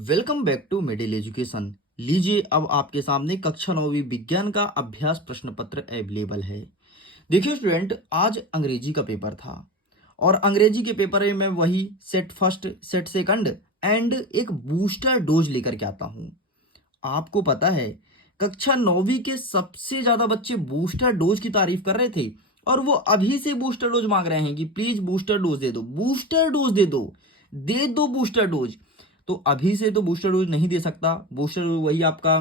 Welcome back to middle education. लीजिए अब आपके सामने कक्षा 9वीं विज्ञान का अभ्यास प्रश्न पत्र अवेलेबल है। देखिए स्टूडेंट, आज अंग्रेजी का पेपर था और अंग्रेजी के पेपर में मैं वही set first set second and एक बूस्टर डोज लेकर के आता हूँ। आपको पता है कक्षा 9वीं के सबसे ज्यादा बच्चे बूस्टर डोज की तारीफ कर रहे थे और वो अभी से बूस्टर डोज मांग रहे हैं कि प्लीज बूस्टर डोज दे दो, बूस्टर डोज दे दो बूस्टर डोज। तो अभी से तो बूस्टर डोज नहीं दे सकता। बूस्टर डोज वही आपका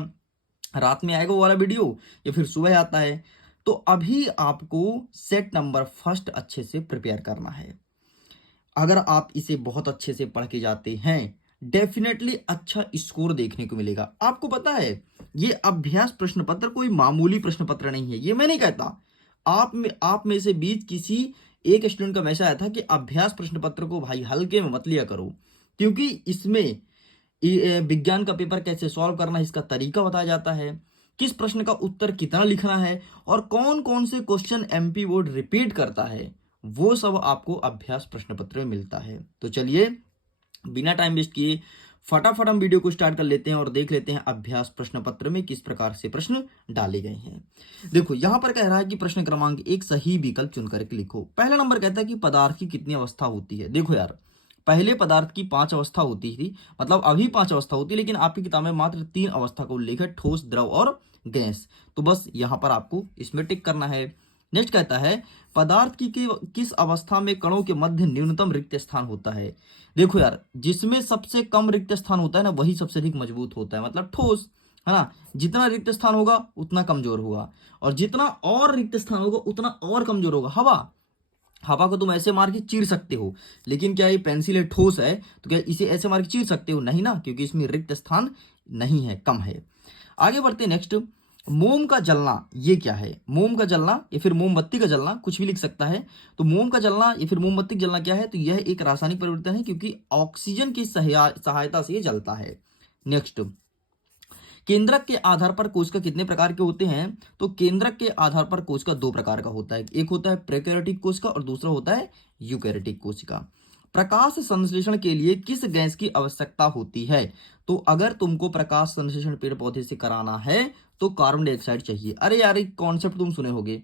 रात में आएगा वो वाला वीडियो या फिर सुबह आता है। तो अभी आपको सेट नंबर फर्स्ट अच्छे से प्रिपेयर करना है। अगर आप इसे बहुत अच्छे से पढ़ के जाते हैं डेफिनेटली अच्छा स्कोर देखने को मिलेगा। आपको पता है ये अभ्यास प्रश्न पत्र कोई मामूली प्रश्न पत्र नहीं है, ये मैं नहीं कहता। आप में से बीच किसी एक स्टूडेंट का मैसेज आया था कि अभ्यास प्रश्न पत्र को भाई हल्के में मत लिया करो, क्योंकि इसमें विज्ञान का पेपर कैसे सॉल्व करना है इसका तरीका बताया जाता है, किस प्रश्न का उत्तर कितना लिखना है और कौन कौन से क्वेश्चन एमपी बोर्ड रिपीट करता है, वो सब आपको अभ्यास प्रश्न पत्र में मिलता है। तो चलिए बिना टाइम वेस्ट किए फटाफट हम वीडियो को स्टार्ट कर लेते हैं और देख लेते हैं अभ्यास प्रश्न पत्र में किस प्रकार से प्रश्न डाले गए हैं। देखो यहां पर कह रहा है कि प्रश्न क्रमांक 1 सही विकल्प चुनकर के लिखो। पहला नंबर कहता है कि पदार्थ की कितनी अवस्था होती है। देखो यार, पहले पदार्थ की 5 अवस्था होती थी, मतलब अभी 5 अवस्था होती है, लेकिन आपकी किताब में मात्र 3 अवस्था का उल्लेख है, ठोस, द्रव और गैस। तो बस यहां पर आपको इसमें टिक करना है। नेक्स्ट कहता है पदार्थ की किस अवस्था में कणों के मध्य न्यूनतम रिक्त स्थान होता है। देखो यार, जिसमें सबसे कम रिक्त स्थान होता है ना वही सबसे अधिक मजबूत होता है, मतलब ठोस, है ना। जितना रिक्त स्थान होगा उतना कमजोर होगा और जितना और रिक्त स्थान होगा उतना और कमजोर होगा। हवा, हवा को तुम ऐसे मार के चीर सकते हो, लेकिन क्या ये पेंसिल है, ठोस है, तो क्या इसे ऐसे मार के चीर सकते हो? नहीं ना, क्योंकि इसमें रिक्त स्थान नहीं है, कम है। आगे बढ़ते नेक्स्ट। मोम का जलना ये क्या है? मोम का जलना या फिर मोमबत्ती का जलना, कुछ भी लिख सकता है। तो मोम का जलना या फिर मोमबत्ती का जलना क्या है? तो यह एक रासायनिक परिवर्तन है, क्योंकि ऑक्सीजन की सहायता से ये जलता है। नेक्स्ट, केंद्रक के आधार पर कोशिका कितने प्रकार के होते हैं? तो केंद्रक के आधार पर कोशिका 2 प्रकार का होता है, एक होता है प्रोकैरियोटिक कोशिका और दूसरा होता है यूकैरियोटिक कोशिका। प्रकाश संश्लेषण के लिए किस गैस की आवश्यकता होती है? तो अगर तुमको प्रकाश संश्लेषण पेड़ पौधे से कराना है तो कार्बन डाइऑक्साइड चाहिए। अरे यार, एक कॉन्सेप्ट तुम सुने होगे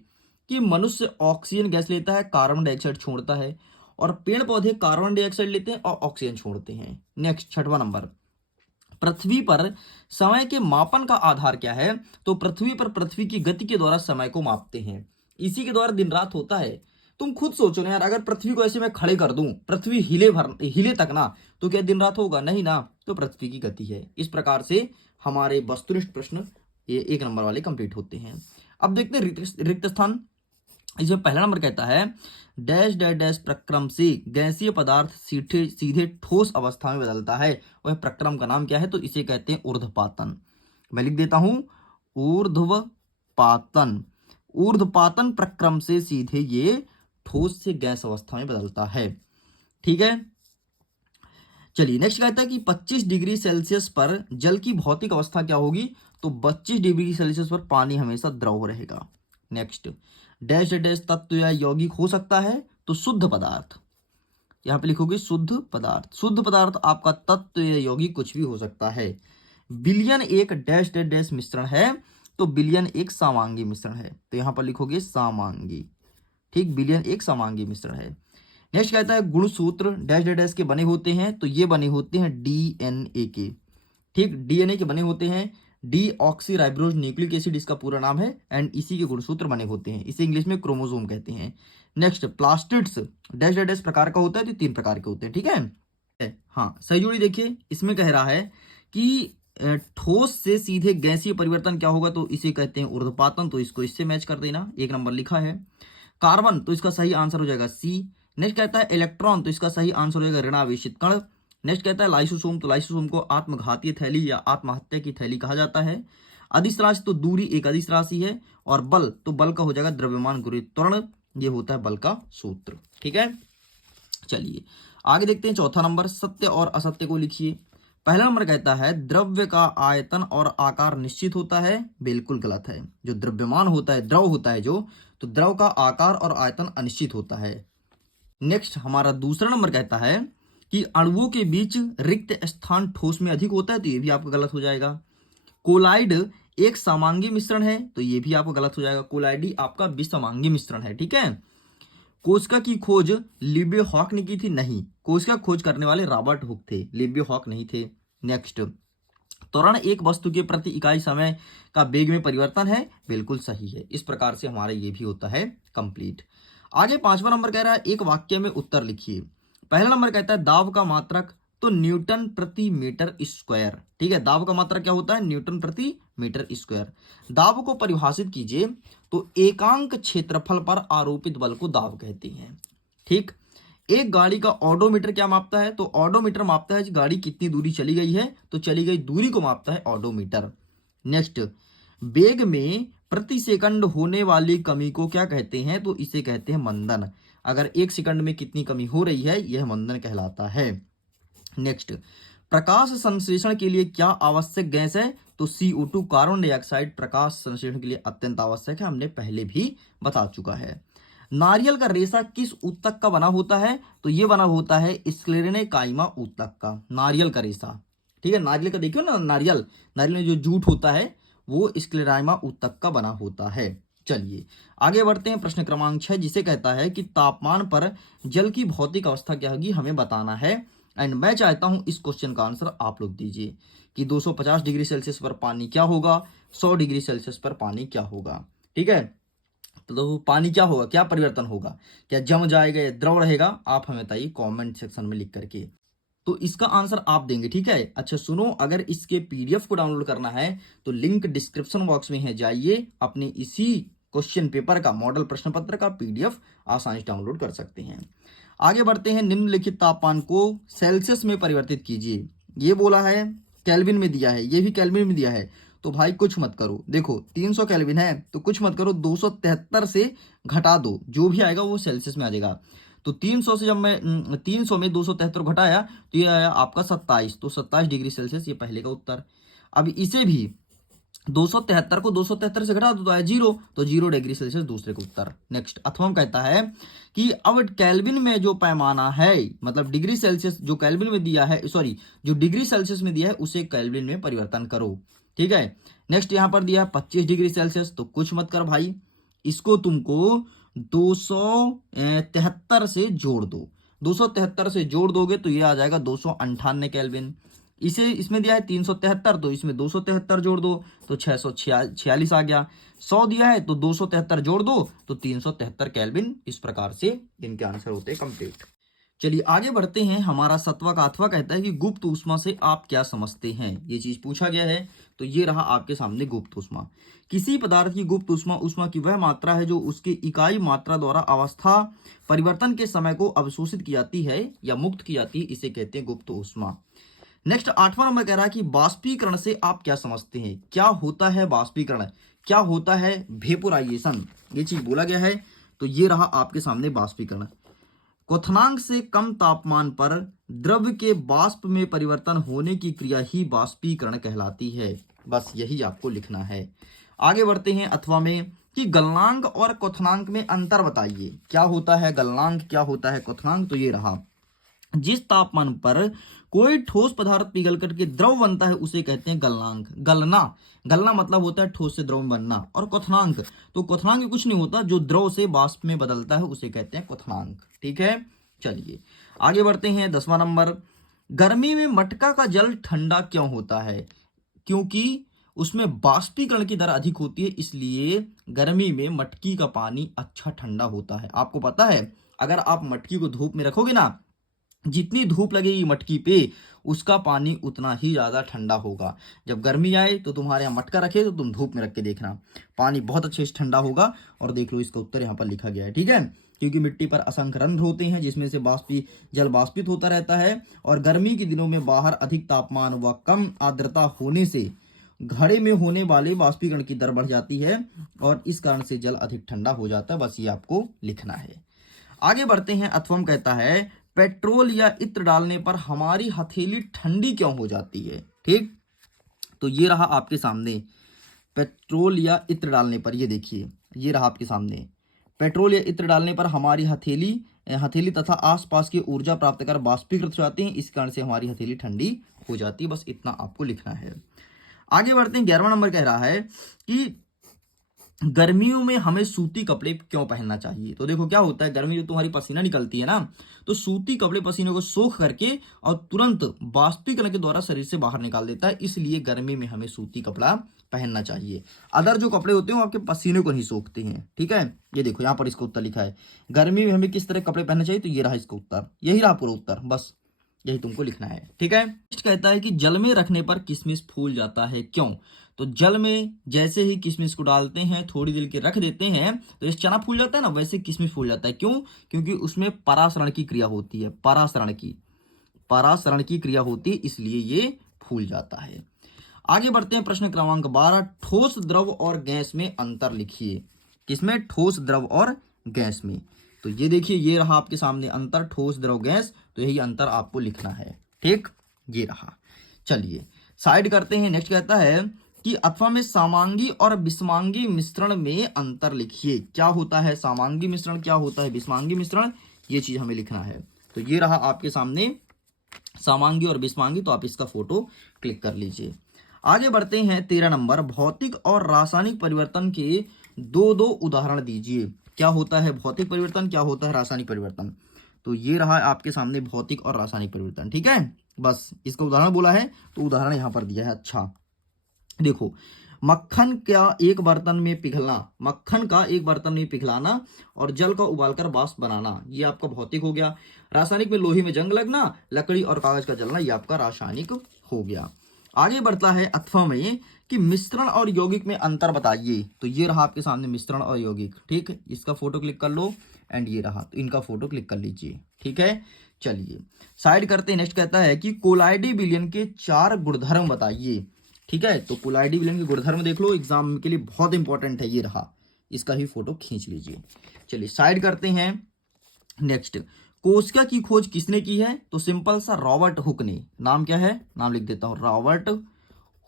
कि मनुष्य ऑक्सीजन गैस लेता है, कार्बन डाइऑक्साइड छोड़ता है, और पेड़ पौधे कार्बन डाइऑक्साइड लेते हैं और ऑक्सीजन छोड़ते हैं। नेक्स्ट, छठवां नंबर, पृथ्वी पर समय के मापन का आधार क्या है? तो पृथ्वी पर पृथ्वी की गति के द्वारा समय को मापते हैं, इसी के द्वारा दिन रात होता है। तुम खुद सोचो ना यार, अगर पृथ्वी को ऐसे मैं खड़े कर दूं, पृथ्वी हिले तक ना, तो क्या दिन रात होगा? नहीं ना। तो पृथ्वी की गति है। इस प्रकार से हमारे वस्तुनिष्ठ प्रश्न ये 1 नंबर वाले कंप्लीट होते हैं। अब देखते हैं रिक्त स्थान। इसमें पहला नंबर कहता है डैश डैश डैश प्रक्रम से गैसीय पदार्थ सीधे सीधे ठोस अवस्था में बदलता है, वह प्रक्रम का नाम क्या है? तो इसे कहते हैं ऊर्ध्वपातन। मैं लिख देता हूं, ऊर्ध्वपातन। ऊर्ध्वपातन प्रक्रम से सीधे ये ठोस से गैस अवस्था में बदलता है। ठीक है, चलिए नेक्स्ट कहता है कि 25 डिग्री सेल्सियस पर जल की भौतिक अवस्था क्या होगी? तो 25 डिग्री सेल्सियस पर पानी हमेशा द्रव रहेगा। नेक्स्ट, डैश डैश तत्व या यौगिक हो सकता है? तो शुद्ध पदार्थ, यहां पे लिखोगे शुद्ध पदार्थ। शुद्ध पदार्थ आपका तत्व या यौगिक कुछ भी हो सकता है। विलयन एक डैश डैश डैश मिश्रण है, तो विलयन एक समांगी मिश्रण है, तो यहां पर लिखोगे समांगी। ठीक, विलयन एक समांगी मिश्रण है। नेक्स्ट कहता है गुणसूत्र डैश डैश डैश के बने होते हैं, तो ये बने होते हैं डीएनए के। ठीक, डीएनए के बने होते हैं, D oxy ribose nucleic acid इसका पूरा नाम है, एंड इसी के गुणसूत्र बने होते हैं, इसे इंग्लिश में क्रोमोसोम कहते हैं। Next, plastids dash dash dash प्रकार का होता है, तो 3 प्रकार के होते हैं। ठीक है, हाँ सही जोड़ी। देखिए इसमें कह रहा है कि ठोस से सीधे गैसीय परिवर्तन क्या होगा? तो इसे कहते हैं ऊर्ध्वपातन, तो इसको इससे मैच कर देना, 1 नंबर लिखा है। कार्बन, तो इसका सही आंसर हो जाएगा सी। नेक्स्ट कहता है इलेक्ट्रॉन, तो इसका सही आंसर हो जाएगा ऋणावेशित कण। नेक्स्ट कहता है लाइसोसोम, तो लाइसोसोम को आत्मघातीय थैली या आत्महत्या की थैली कहा जाता है। अदिश राशि, तो दूरी एक अदिश राशि है। और बल, तो बल का हो जाएगा द्रव्यमान गुरुत्व त्वरण, ये होता है बल का सूत्र। ठीक है, चलिए आगे देखते हैं। चौथा नंबर, सत्य और असत्य को लिखिए। पहला नंबर कहता है द्रव्य का आयतन और आकार निश्चित होता है, बिल्कुल गलत है। जो द्रव्यमान होता है, द्रव होता है जो, तो द्रव का आकार और आयतन अनिश्चित होता है। नेक्स्ट हमारा दूसरा नंबर कहता है कि अणुओं के बीच रिक्त स्थान ठोस में अधिक होता है, तो ये भी आपका गलत हो जाएगा। कोलाइड एक समांगी मिश्रण है, तो ये भी आपका गलत हो जाएगा। कोलाइडी आपका विसमांगी मिश्रण है, ठीक है। कोशिका की खोज लिब्बे हॉक ने की थी, नहीं, कोशिका खोज करने वाले रॉबर्ट हुक थे, लिब्बे हॉक नहीं थे। नेक्स्ट, त्वरण एक वस्तु के प्रति इकाई समय का वेग में परिवर्तन है, बिल्कुल सही है। इस प्रकार से हमारा ये भी होता है कंप्लीट। आगे 5वां नंबर कह रहा है एक वाक्य में उत्तर लिखिए। पहला नंबर कहता है दाब का मात्रक, तो न्यूटन प्रति मीटर स्क्वायर, ठीक है। दाब का मात्रक क्या होता है? न्यूटन प्रति मीटर स्क्वायर। दाब को परिभाषित कीजिए, तो एकांक क्षेत्रफल पर आरोपित बल को दाब कहते हैं, ठीक। एक गाड़ी का ऑडोमीटर क्या मापता है? तो ऑडोमीटर मापता है कि गाड़ी कितनी दूरी चली गई है, तो चली गई दूरी को मापता है ऑडोमीटर। नेक्स्ट, वेग में प्रति सेकंड होने वाली कमी को क्या कहते हैं? तो इसे कहते हैं मंदन। अगर 1 सेकंड में कितनी कमी हो रही है, यह मंदन कहलाता है। नेक्स्ट, प्रकाश संश्लेषण के लिए क्या आवश्यक गैस है? तो CO2 कार्बन डाइऑक्साइड प्रकाश संश्लेषण के लिए अत्यंत आवश्यक है, हमने पहले भी बता चुका है। नारियल का रेशा किस ऊतक का बना होता है? तो ये बना होता है स्क्लेरेनेकाइमा ऊतक का, नारियल का रेशा, ठीक है। नारियल का देखियो ना, नारियल में जो जूट होता है वो स्क्लेराइमा ऊतक का बना होता है। चलिए आगे बढ़ते हैं। प्रश्न क्रमांक 6 जिसे कहता है कि तापमान पर जल की भौतिक अवस्था क्या होगी, हमें बताना है। एंड मैं चाहता हूं इस क्वेश्चन का आंसर आप लोग दीजिए कि 250 डिग्री सेल्सियस पर पानी क्या होगा, 100 डिग्री सेल्सियस पर पानी क्या होगा, ठीक है। तो पानी क्या होगा, क्या परिवर्तन होगा, क्या जम जाएगा या द्रव रहेगा? आप हमें बताइए कमेंट सेक्शन में लिख करके, तो इसका आंसर आप देंगे, ठीक है। अच्छा सुनो, अगर इसके PDF को डाउनलोड करना है तो लिंक डिस्क्रिप्शन बॉक्स में है, जाइए अपने इसी क्वेश्चन पेपर का मॉडल प्रश्न पत्र का PDF आसानी से डाउनलोड कर सकते हैं। आगे बढ़ते हैं। निम्नलिखित तापमान को सेल्सियस में परिवर्तित कीजिए। ये बोला है केल्विन में दिया है, ये भी केल्विन में दिया है, तो भाई कुछ मत करो। देखो 300 केल्विन है तो कुछ मत करो, 273 से घटा दो, जो भी आएगा वो सेल्सियस में आ जाएगा। तो 300 से जब मैं 300 में 273 घटाया तो ये आया आपका 27, तो 27 डिग्री सेल्सियस, ये पहले का उत्तर। अब इसे भी 273 को 273 से घटा दो तो आया 0, तो 0 डिग्री सेल्सियस दूसरे का उत्तर। नेक्स्ट, अथवा कहता है कि अब केल्विन में जो पैमाना है, मतलब डिग्री सेल्सियस जो केल्विन में दिया है, सॉरी जो डिग्री सेल्सियस में दिया है उसे केल्विन में परिवर्तन करो, ठीक है। नेक्स्ट यहां पर दिया है 25 डिग्री सेल्सियस, तो कुछ मत कर भाई, इसको तुमको 273 से जोड़ दो, 273 से जोड़ दोगे तो ये आ जाएगा 298 केल्विन। इसे इसमें दिया है 373, तो इसमें 273 जोड़ दो तो 646 आ गया। 100 दिया है तो 273 जोड़ दो तो 373 केल्विन। इस प्रकार से इनके आंसर होते हैं कंप्लीट। चलिए आगे बढ़ते हैं। हमारा 7वां का अथवा कहता है कि गुप्त ऊष्मा से आप क्या समझते हैं, ये चीज पूछा गया है। तो ये रहा आपके सामने गुप्त ऊष्मा। किसी पदार्थ की गुप्त ऊष्मा ऊष्मा की वह मात्रा है जो उसके इकाई मात्रा द्वारा अवस्था परिवर्तन के समय को अवशोषित की जाती है या मुक्त की जाती है, इसे कहते हैं गुप्त ऊष्मा। नेक्स्ट 8वां नंबर कह रहा है कि बाष्पीकरण से आप क्या समझते हैं, क्या होता है बाष्पीकरण, क्या होता है वेपोराइजेशन, ये चीज बोला गया है। तो ये रहा आपके सामने बाष्पीकरण। क्वथनांक से कम तापमान पर द्रव्य के वाष्प में परिवर्तन होने की क्रिया ही बाष्पीकरण कहलाती है। बस यही आपको लिखना है। आगे बढ़ते हैं अथवा में कि गलनांक और क्वथनांक में अंतर बताइए, क्या होता है गलनांक, क्या होता है क्वथनांक। तो ये रहा, जिस तापमान पर कोई ठोस पदार्थ पिघल करके द्रव बनता है उसे कहते हैं गलनांक। गलना मतलब होता है ठोस से द्रव में बनना, और क्वथनांक, तो क्वथनांक कुछ नहीं होता, जो द्रव से वाष्प में बदलता है उसे कहते हैं क्वथनांक, ठीक है। चलिए आगे बढ़ते हैं। 10वां नंबर, गर्मी में मटका का जल ठंडा क्यों होता है? क्योंकि उसमें वाष्पीकरण की दर अधिक होती है, इसलिए गर्मी में मटकी का पानी अच्छा ठंडा होता है। आपको पता है अगर आप मटकी को धूप में रखोगे ना, जितनी धूप लगेगी मटकी पे उसका पानी उतना ही ज्यादा ठंडा होगा। जब गर्मी आए तो तुम्हारे यहाँ मटका रखे तो तुम धूप में रख के देखना, पानी बहुत अच्छे से ठंडा होगा। और देख लो इसका उत्तर यहाँ पर लिखा गया है, ठीक है। क्योंकि मिट्टी पर असंख्य रंध्र होते हैं जिसमें से जल वाष्पित होता रहता है, और गर्मी के दिनों में बाहर अधिक तापमान व कम आर्द्रता होने से घड़े में होने वाले वाष्पीकरण की दर बढ़ जाती है, और इस कारण से जल अधिक ठंडा हो जाता है। बस ये आपको लिखना है। आगे बढ़ते हैं। अथवम कहता है पेट्रोल या इत्र डालने पर हमारी हथेली ठंडी क्यों हो जाती है, ठीक। तो ये रहा आपके सामने पेट्रोल या इत्र डालने पर, ये देखिए ये रहा आपके सामने, पेट्रोल या इत्र डालने पर हमारी हथेली हथेली तथा आसपास की ऊर्जा प्राप्त कर बाष्पीकृत हो जाती है, इस कारण से हमारी हथेली ठंडी हो जाती है। बस इतना आपको लिखना है। आगे बढ़ते हैं, 11वां नंबर कह रहा है कि गर्मियों में हमें सूती कपड़े क्यों पहनना चाहिए। तो देखो क्या होता है, गर्मी में तुम्हारी पसीना निकलती है ना, तो सूती कपड़े पसीने को सोख करके और तुरंत वाष्पीकरण के द्वारा शरीर से बाहर निकाल देता है, इसलिए गर्मी में हमें सूती कपड़ा पहनना चाहिए। अदर जो कपड़े होते हैं वो आपके पसीने को नहीं सोखते हैं, ठीक है। ये देखो यहाँ पर इसका उत्तर लिखा है, गर्मी में हमें किस तरह कपड़े पहनना चाहिए, तो ये रहा इसका उत्तर, यही रहा पूरा उत्तर, बस यही तुमको लिखना है, ठीक है। नेक्स्ट कहता है कि जल में रखने पर किशमिश फूल जाता है, क्यों। तो जल में जैसे ही किशमिश को डालते हैं, थोड़ी देर के रख देते हैं, तो इस चना फूल जाता है ना, वैसे किशमिश फूल जाता है। क्यों? क्योंकि उसमें परासरण की क्रिया होती है, परासरण की क्रिया होती है, इसलिए ये फूल जाता है। आगे बढ़ते हैं, प्रश्न क्रमांक 12, ठोस द्रव और गैस में अंतर लिखिए। किसमें? ठोस द्रव और गैस में। तो ये देखिए, ये रहा आपके सामने अंतर, ठोस द्रव गैस, तो यही अंतर आपको लिखना है, ठीक, ये रहा। चलिए साइड करते हैं। नेक्स्ट कहता है कि अथवा में समांगी और विषमांगी मिश्रण में अंतर लिखिए। क्या होता है समांगी मिश्रण, क्या होता है विषमांगी मिश्रण, ये चीज हमें लिखना है। तो ये रहा आपके सामने समांगी और विषमांगी, तो आप इसका फोटो क्लिक कर लीजिए। आगे बढ़ते हैं, 13 नंबर, भौतिक और रासायनिक परिवर्तन के दो दो उदाहरण दीजिए। क्या होता है भौतिक परिवर्तन, क्या होता है रासायनिक परिवर्तन। तो ये रहा आपके सामने भौतिक और रासायनिक परिवर्तन, ठीक है। बस इसका उदाहरण बोला है, तो उदाहरण यहां पर दिया है। अच्छा देखो, मक्खन का एक बर्तन में पिघलाना और जल का उबालकर वाष्प बनाना, ये आपका भौतिक हो गया। रासायनिक में लोहे में जंग लगना, लकड़ी और कागज का जलना, ये आपका रासायनिक हो गया। आगे बढ़ता है अथवा में कि मिश्रण और यौगिक में अंतर बताइए। तो ये रहा आपके सामने मिश्रण और यौगिक, ठीक, इसका फोटो क्लिक कर लो, एंड ये रहा, तो इनका फोटो क्लिक कर लीजिए, ठीक है। चलिए साइड करते हैं। नेक्स्ट कहता है कि कोलाइडी विलयन के 4 गुणधर्म बताइए, ठीक है। तो कोलाइडी विलयन के गुणधर्म देख लो, एग्जाम के लिए बहुत इंपॉर्टेंट है, ये रहा, इसका ही फोटो खींच लीजिए। चलिए साइड करते हैं। नेक्स्ट, कोशिका की खोज किसने की है। तो सिंपल सा रॉबर्ट हुक ने, नाम क्या है, नाम लिख देता हूं, रॉबर्ट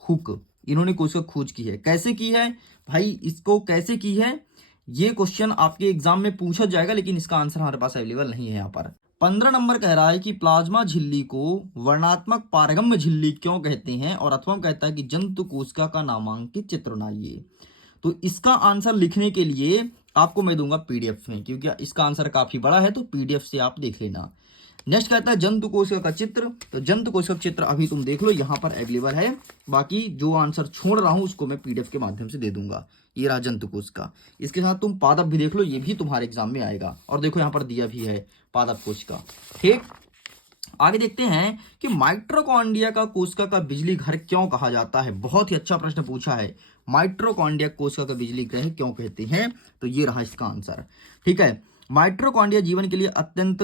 हुक, इन्होंने कोशिका खोज की है। कैसे की है भाई, इसको कैसे की है, ये क्वेश्चन आपके एग्जाम में पूछा जाएगा, लेकिन इसका आंसर हमारे पास अवेलेबल नहीं है यहाँ पर। 15 नंबर कह रहा है कि प्लाज्मा झिल्ली को वर्णात्मक पारगम्य झिल्ली क्यों कहते हैं, और अथवा कहता है कि जंतु कोशिका का नामांकित चित्र बनाइए। तो इसका आंसर लिखने के लिए आपको मैं दूंगा पीडीएफ में, क्योंकि इसका आंसर काफी बड़ा है, तो पीडीएफ से आप देख लेना। नेक्स्ट कहता है जंतु कोशिका का चित्र। तो जंतु कोशिका का चित्र अभी तुम देख लो, यहाँ पर अवेलेबल है, बाकी जो आंसर छोड़ रहा हूं उसको मैं पीडीएफ के माध्यम से दे दूंगा। ये रहा जंतु कोशिका, इसके साथ तुम पादप भी देख लो, ये भी तुम्हारे एग्जाम में आएगा, और देखो यहाँ पर दिया भी है पादप कोशिका, ठीक। आगे देखते हैं कि माइटोकॉन्ड्रिया का कोशिका का बिजली घर क्यों कहा जाता है। बहुत ही अच्छा प्रश्न पूछा है, माइटोकॉन्ड्रिया कोशिका का बिजली ग्रह क्यों कहते हैं। तो ये रहा इसका आंसर, ठीक है। माइटोकॉन्ड्रिया जीवन के लिए अत्यंत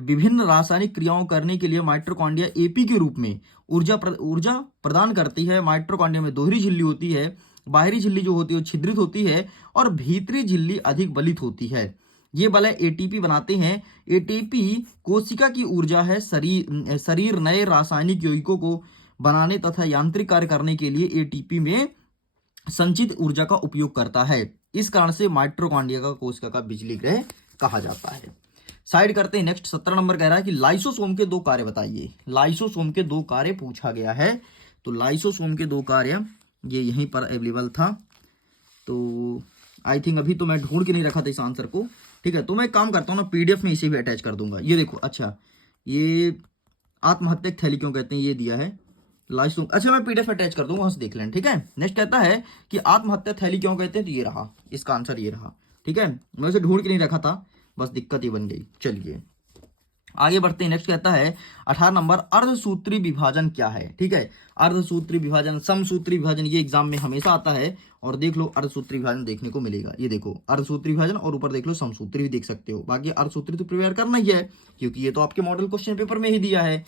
विभिन्न रासायनिक क्रियाओं करने के लिए माइटोकॉन्ड्रिया एपी के रूप में ऊर्जा प्रदान करती है। माइटोकॉन्ड्रिया में दोहरी झिल्ली होती है, बाहरी झिल्ली जो होती है वो छिद्रित होती है, और भीतरी झिल्ली अधिक बलित होती है। ये बल एटीपी बनाते हैं। एटीपी कोशिका की ऊर्जा है। शरीर नए रासायनिक यौगिकों को बनाने तथा यांत्रिक कार्य करने के लिए एटीपी में संचित ऊर्जा का उपयोग करता है। इस कारण से माइटोकॉन्ड्रिया का कोशिका का बिजली ग्रह कहा जाता है। साइड करते हैं। नेक्स्ट 17 नंबर कह रहा है कि लाइसोसोम के 2 कार्य बताइए। लाइसोसोम के 2 कार्य पूछा गया है। तो लाइसोसोम के 2 कार्य ये यहीं पर अवेलेबल था, तो आई थिंक अभी तो मैं ढूंढ के नहीं रखा था इस आंसर को, ठीक है। तो मैं काम करता हूँ ना, पीडीएफ में इसे भी अटैच कर दूंगा। ये देखो, अच्छा ये आत्महत्या थैली क्यों कहते हैं, ये दिया है लाइसोसोम। अच्छा मैं पीडीएफ अटैच कर दूंगा, वहां से देख लें, ठीक है। नेक्स्ट कहता है कि आत्महत्या थैली क्यों कहते हैं। तो ये रहा इसका आंसर, ये रहा, ठीक है। मैं उसे ढूंढ के नहीं रखा था, बस दिक्कत ही बन गई। चलिए आगे बढ़ते हैं। नेक्स्ट कहता है 18 नंबर, अर्धसूत्री विभाजन क्या है, ठीक है। अर्धसूत्री विभाजन, समसूत्री विभाजन, ये एग्जाम में हमेशा आता है, और देख लो अर्धसूत्री विभाजन देखने को मिलेगा। ये देखो अर्धसूत्री विभाजन, और ऊपर देख लो समसूत्री भी देख सकते हो। बाकी अर्धसूत्री तो प्रिपेयर करना ही है, क्योंकि ये तो आपके मॉडल क्वेश्चन पेपर में ही दिया है।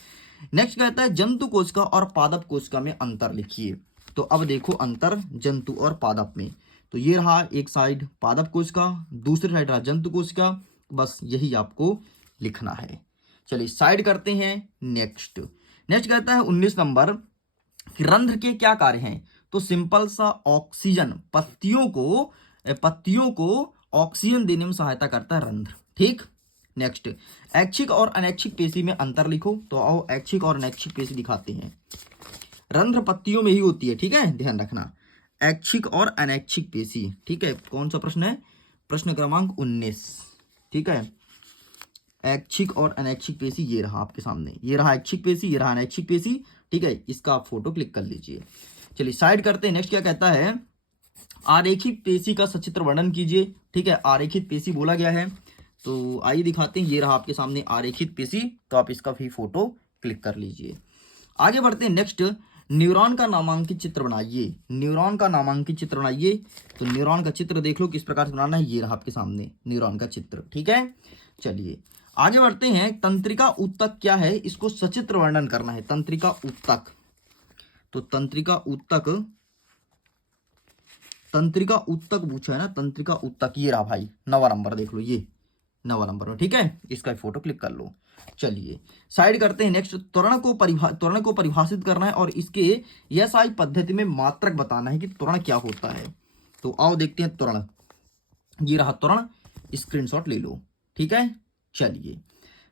नेक्स्ट कहता है जंतु कोशिका और पादप कोशिका में अंतर लिखिए। तो अब देखो अंतर जंतु और पादप में, तो ये रहा एक साइड पादप कोशिका, दूसरी साइड रहा जंतु कोशिका, बस यही आपको लिखना है। चलिए साइड करते हैं। नेक्स्ट कहता है 19 नंबर कि रंध्र के क्या कार्य हैं। तो सिंपल सा ऑक्सीजन, पत्तियों को ऑक्सीजन देने में सहायता करता है रंध्र, ठीक। नेक्स्ट, ऐच्छिक और अनैच्छिक पेशी में अंतर लिखो। तो आओ ऐच्छिक और अनैच्छिक पेशी दिखाते हैं। रंध्र पत्तियों में ही होती है, ठीक है, ध्यान रखना, ऐच्छिक और अनैच्छिक पेशी। ठीक है, कौन सा प्रश्न है? प्रश्न क्रमांक 19। ठीक है, ऐच्छिक और अनैच्छिक पेशी ये रहा आपके सामने, ये रहा ऐच्छिक पेशी, ये रहा अनैच्छिक पेशी। ठीक है, इसका आप फोटो क्लिक कर लीजिए। चलिए साइड करते हैं। नेक्स्ट क्या कहता है? आरेखित पेशी का सचित्र वर्णन कीजिए। ठीक है, आरेखित पेशी बोला गया है, तो आइए दिखाते हैं। ये रहा आपके सामने आरेखित पेशी, तो आप इसका भी फोटो क्लिक कर लीजिए। आगे बढ़ते हैं। नेक्स्ट, न्यूरॉन का नामांकित चित्र बनाइए। न्यूरॉन का नामांकित चित्र बनाइए। तो न्यूरॉन का चित्र देख लो किस प्रकार से बनाना है, ये रहा आपके सामने न्यूरॉन का चित्र। ठीक है, चलिए आगे बढ़ते हैं। तंत्रिका ऊतक क्या है, इसको सचित्र वर्णन करना है। तंत्रिका ऊतक, तो तंत्रिका ऊतक पूछा है ना, तंत्रिका ऊतक ये रहा भाई, 9वां नंबर देख लो, ये 9वां नंबर में। ठीक है, इसका फोटो क्लिक कर लो। चलिए साइड करते हैं। नेक्स्ट, त्वरण को परिभाषित करना है और इसके एसआई पद्धति में मात्रक बताना है कि त्वरण क्या होता है। तो आओ देखते हैं त्वरण। ये रहा त्वरण, स्क्रीनशॉट ले लो। ठीक है, चलिए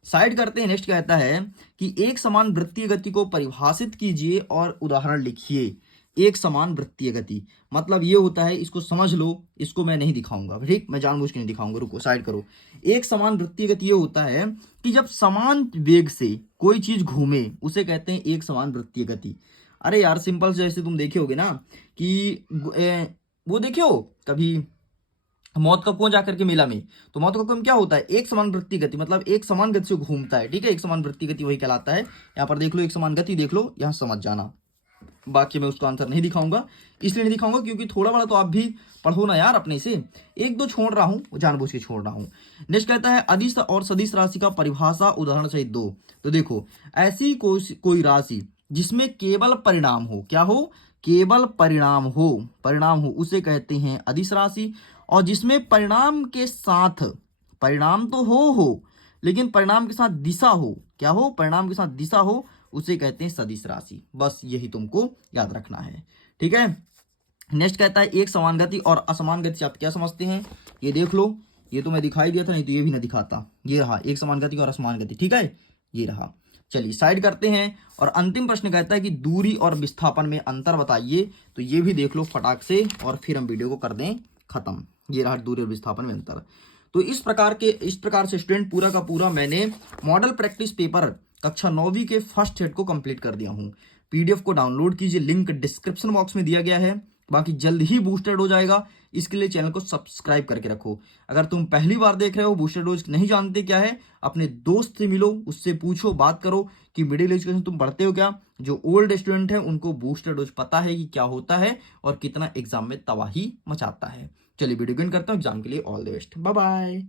साइड करते हैं। नेक्स्ट कहता है कि एक समान वृत्तीय गति को परिभाषित कीजिए और उदाहरण लिखिए। एक समान वृत्तीय गति मतलब ये होता है, इसको समझ लो, इसको मैं नहीं दिखाऊंगा, ठीक, मैं जानबूझ के नहीं दिखाऊंगा, रुको साइड करो। एक समान वृत्तीय गति ये होता है कि जब समान वेग से कोई चीज घूमे उसे कहते हैं एक समान वृत्तीय गति। अरे यार सिंपल से, जैसे तुम देखे होगे ना कि वो देखे हो कभी मौत का कुआं जाकर के मेला में, तो मौत का कुआं में क्या होता है? एक समान वृत्तीय गति, मतलब एक समान गति से घूमता है। ठीक है, एक समान वृत्तीय गति वही कहलाता है। यहाँ पर देख लो, एक समान गति देख लो, यहाँ समझ जाना। बाकी मैं उसका आंसर नहीं दिखाऊंगा, इसलिए नहीं दिखाऊंगा क्योंकि थोड़ा बड़ा तो आप भी पढ़ो ना यार अपने से, एक दो छोड़ रहा हूं, जानबूझ के छोड़ रहा हूं। नेक्स्ट कहता है अदिश और सदिश राशि का परिभाषा उदाहरण सहित दो। तो देखो, ऐसी कोई राशि जिसमें केवल परिणाम हो, क्या हो? केवल परिणाम हो उसे कहते हैं अदिश राशि। और जिसमें परिणाम के साथ, परिणाम तो हो लेकिन परिणाम के साथ दिशा हो, क्या हो? परिणाम के साथ दिशा हो, उसे कहते हैं सदिश राशि। बस यही तुमको याद रखना है। ठीक है, नेक्स्ट कहता है एक समान गति और असमान गति आप क्या समझते हैं? ये देख लो, ये तो मैं दिखाई दिया था, नहीं तो ये भी ना दिखाता। ये रहा एक समान गति और असमान गति। ठीक है, ये रहा। चलिए साइड करते हैं। और अंतिम प्रश्न कहता है कि दूरी और विस्थापन में अंतर बताइए। तो ये भी देख लो फटाक से, और फिर हम वीडियो को कर दें खत्म। ये रहा दूरी और विस्थापन में अंतर। तो इस प्रकार से स्टूडेंट पूरा का पूरा मैंने मॉडल प्रैक्टिस पेपर कक्षा 9वीं के फर्स्ट सेट को कंप्लीट कर दिया हूं। पीडीएफ को डाउनलोड कीजिए, लिंक डिस्क्रिप्शन बॉक्स में दिया गया है। बाकी जल्द ही बूस्टर डोज आएगा, इसके लिए चैनल को सब्सक्राइब करके रखो। अगर तुम पहली बार देख रहे हो, बूस्टर डोज नहीं जानते क्या है, अपने दोस्त से मिलो, उससे पूछो, बात करो कि मिडिल एजुकेशन तुम पढ़ते हो क्या। जो ओल्ड स्टूडेंट है उनको बूस्टर डोज पता है कि क्या होता है और कितना एग्जाम में तबाही मचाता है। चलिए वीडियो गेन करता हूँ, एग्जाम के लिए all the best, bye bye.